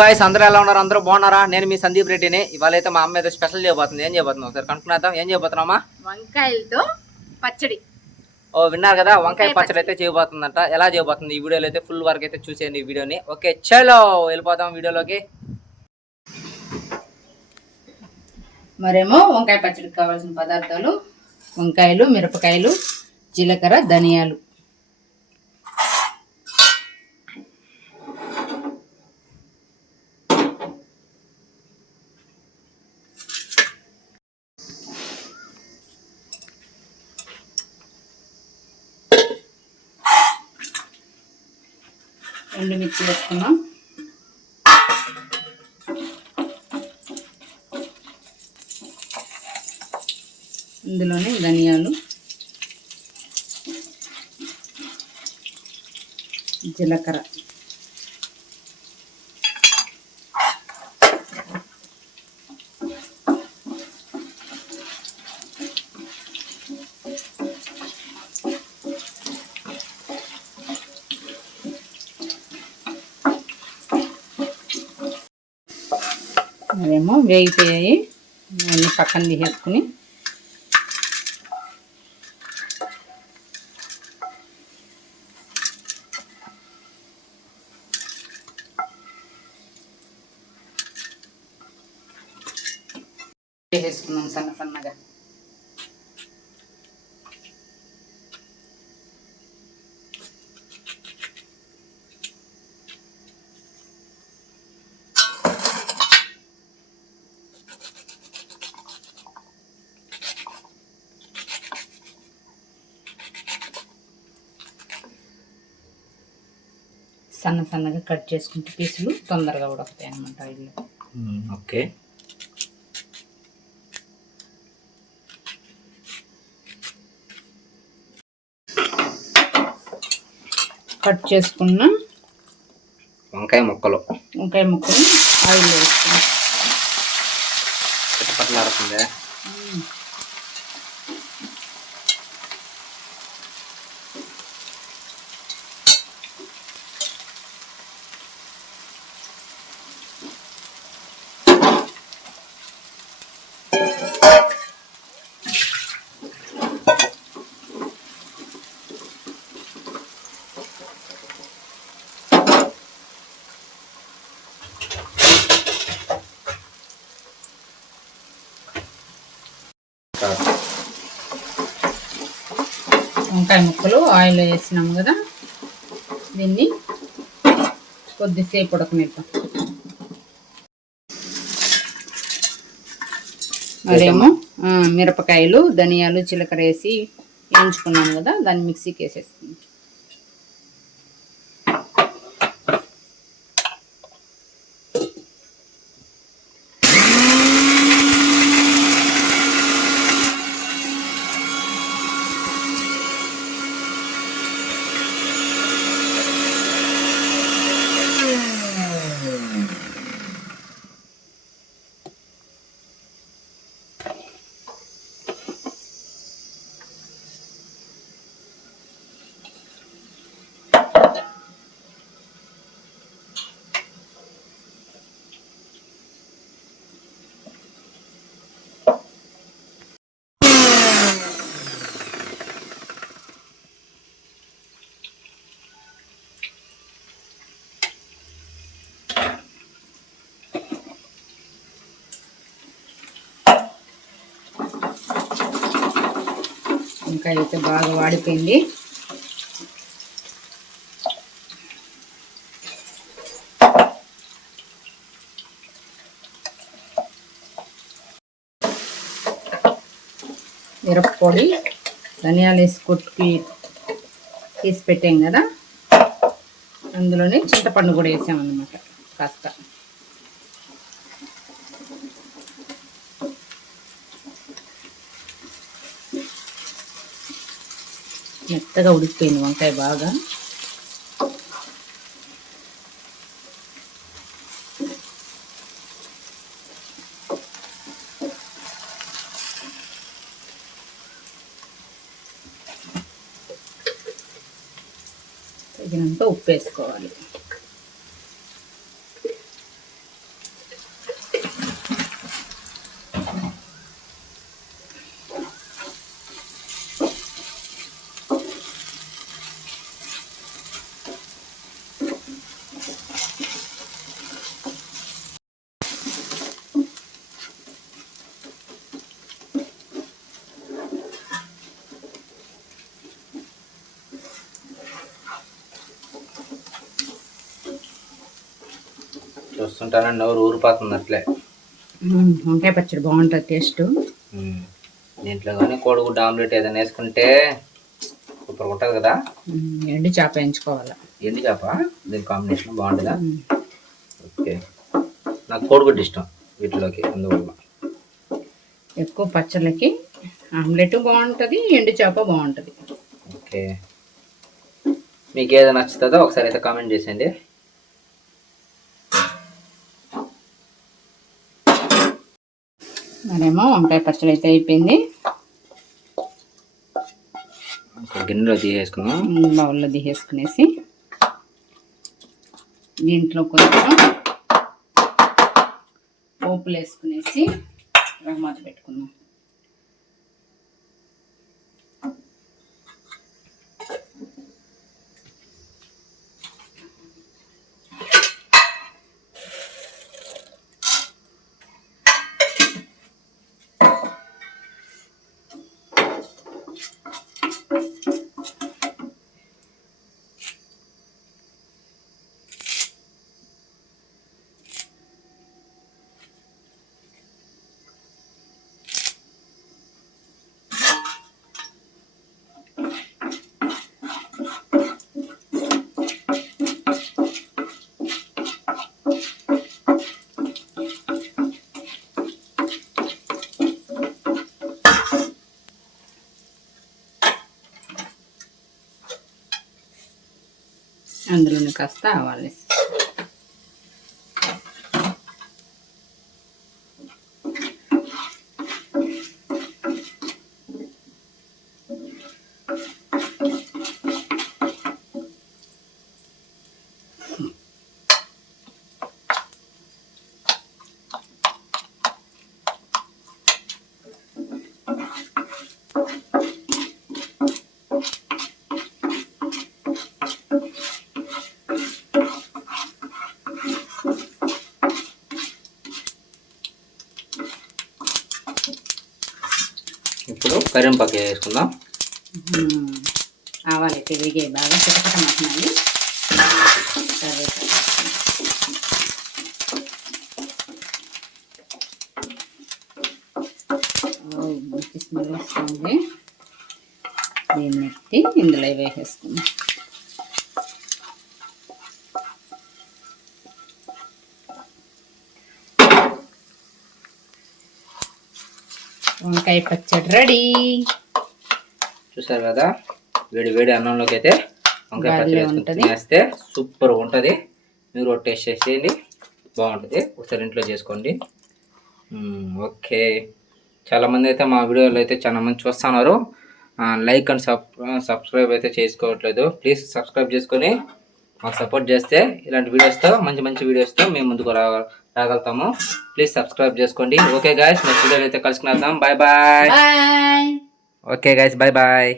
Guys అందరూ ఎలా ఉన్నారు? అందరూ బాగున్నారా? నేను మీ సందీప్ రెడ్డిని. ఇవాళ అయితే మా అమ్మ ఏదో స్పెషల్ చేయబోతుంది. ఏం చేయబోతున్నావు సార్ కనుక్కునేద్దాం. ఏం చేయబోతున్నామా? వంకాయలతో పచ్చడి. ఓ విన్నారు కదా, వంకాయ పచ్చడి అయితే చేయబోతుందంట. ఎలా చేయబోతుంది ఈ వీడియోలో అయితే ఫుల్ వరకు అయితే చూసేయండి ఈ వీడియోని. ఓకే చలో వెళ్ళిపోదాం వీడియోలోకి. మరేమో వంకాయ పచ్చడికి కావాల్సిన పదార్థాలు: వంకాయలు, మిరపకాయలు, జీలకర్ర, ధనియాలు. ఎండుమిర్చి వేసుకున్నాం. ఇందులోనే ధనియాలు, జీలకర్ర, అదేమో వేగిపోయాయి. అన్నీ పక్కన తీసేసుకుని వేసుకున్నాం సన్న సన్నగా. సన్న సన్నగా కట్ చేసుకుంటే పీసులు తొందరగా ఉడకుతాయి అన్నమాట ఆయిల్లో. ఓకే. కట్ చేసుకున్న వంకాయ ముక్కలు ఆయిల్లో వేసుకున్నాం. పట్లాడుతుంది. వంకాయ ముక్కలు ఆయిల్లో వేసినాము కదా, దీన్ని కొద్దిసేపు ఉడకనిద్దాం. మరేమో మిరపకాయలు, ధనియాలు, జీలకర్ర వేసి వేయించుకున్నాము కదా, దాన్ని మిక్సీకి వేసేస్తుంది. వంకాయ అయితే బాగా వాడిపోయింది. మిరప్పొడి, ధనియాలు వేసి కొట్టుకి తీసి పెట్టాం కదా, అందులోనే చింతపండు కూడా వేసామన్నమాట. కాస్త మెత్తగా ఉడికిపోయింది వంకాయ బాగా. తగినంత ఉప్పు వేసుకోవాలి. చూస్తుంటానే నోరు ఊరిపోతుంది అట్లే. వంకాయ పచ్చడి బాగుంటుంది టేస్ట్. దీంట్లో కానీ కోడిగుడ్డు ఆమ్లెట్ ఏదైనా వేసుకుంటే సూపర్ ఉంటుంది కదా. ఎండు చేప వేయించుకోవాలి. ఎండు చేప దీని కాంబినేషన్ బాగుంటుందా? ఓకే, నాకు కోడిగుడ్డు ఇష్టం వీటిలోకి, అందువల్ల. ఎక్కువ పచ్చళ్ళకి ఆమ్లెట్ బాగుంటుంది, ఎండు చేప బాగుంటుంది. ఓకే, మీకు ఏదో నచ్చుతుందో ఒకసారి అయితే కామెంట్ చేసేయండి. మరేమో వంకాయ పచ్చడి అయితే అయిపోయింది. గిన్నెలో తీసేసుకున్నాం. బౌల్లో తీసేసుకునేసి దీంట్లో కొంచెం పోపులు వేసుకునేసి రహమత పెట్టుకుందాం. అందులోనే కాస్త ఆవాలు ఇప్పుడు కరివేపాకు వేసుకుందాం. ఆవాలు అయితే వేగాయి, బాగా చిటపట మసాలి. మంచి స్మెల్ వస్తుంది. దీన్ని ఎత్తి ఇందులో వేసేసుకుందాం. వంకాయ పచ్చడి రెడీ. చూసారు కదా, వేడి వేడి అన్నంలోకి అయితే వంకాయ పచ్చడి వేసుకుని తినేస్తే సూపర్ ఉంటుంది. మీరు టేస్ట్ చేసేయండి, బాగుంటుంది. ఒకసారి ఇంట్లో చేసుకోండి. ఓకే, చాలామంది అయితే మా వీడియోలు అయితే చాలా మంది చూస్తున్నారు. లైక్ అండ్ సబ్స్క్రైబ్ అయితే చేసుకోవట్లేదు. ప్లీజ్ సబ్స్క్రైబ్ చేసుకొని మాకు సపోర్ట్ చేస్తే ఇలాంటి వీడియోస్తో మంచి మంచి వీడియోస్తో మేము ముందుకు రాగలుగుతాము. ప్లీజ్ సబ్స్క్రైబ్ చేసుకోండి. ఓకే గాయస్, నెక్స్ట్ వీడియోలో అయితే కలుసుకున్నాం. Bye bye. Okay guys, bye bye.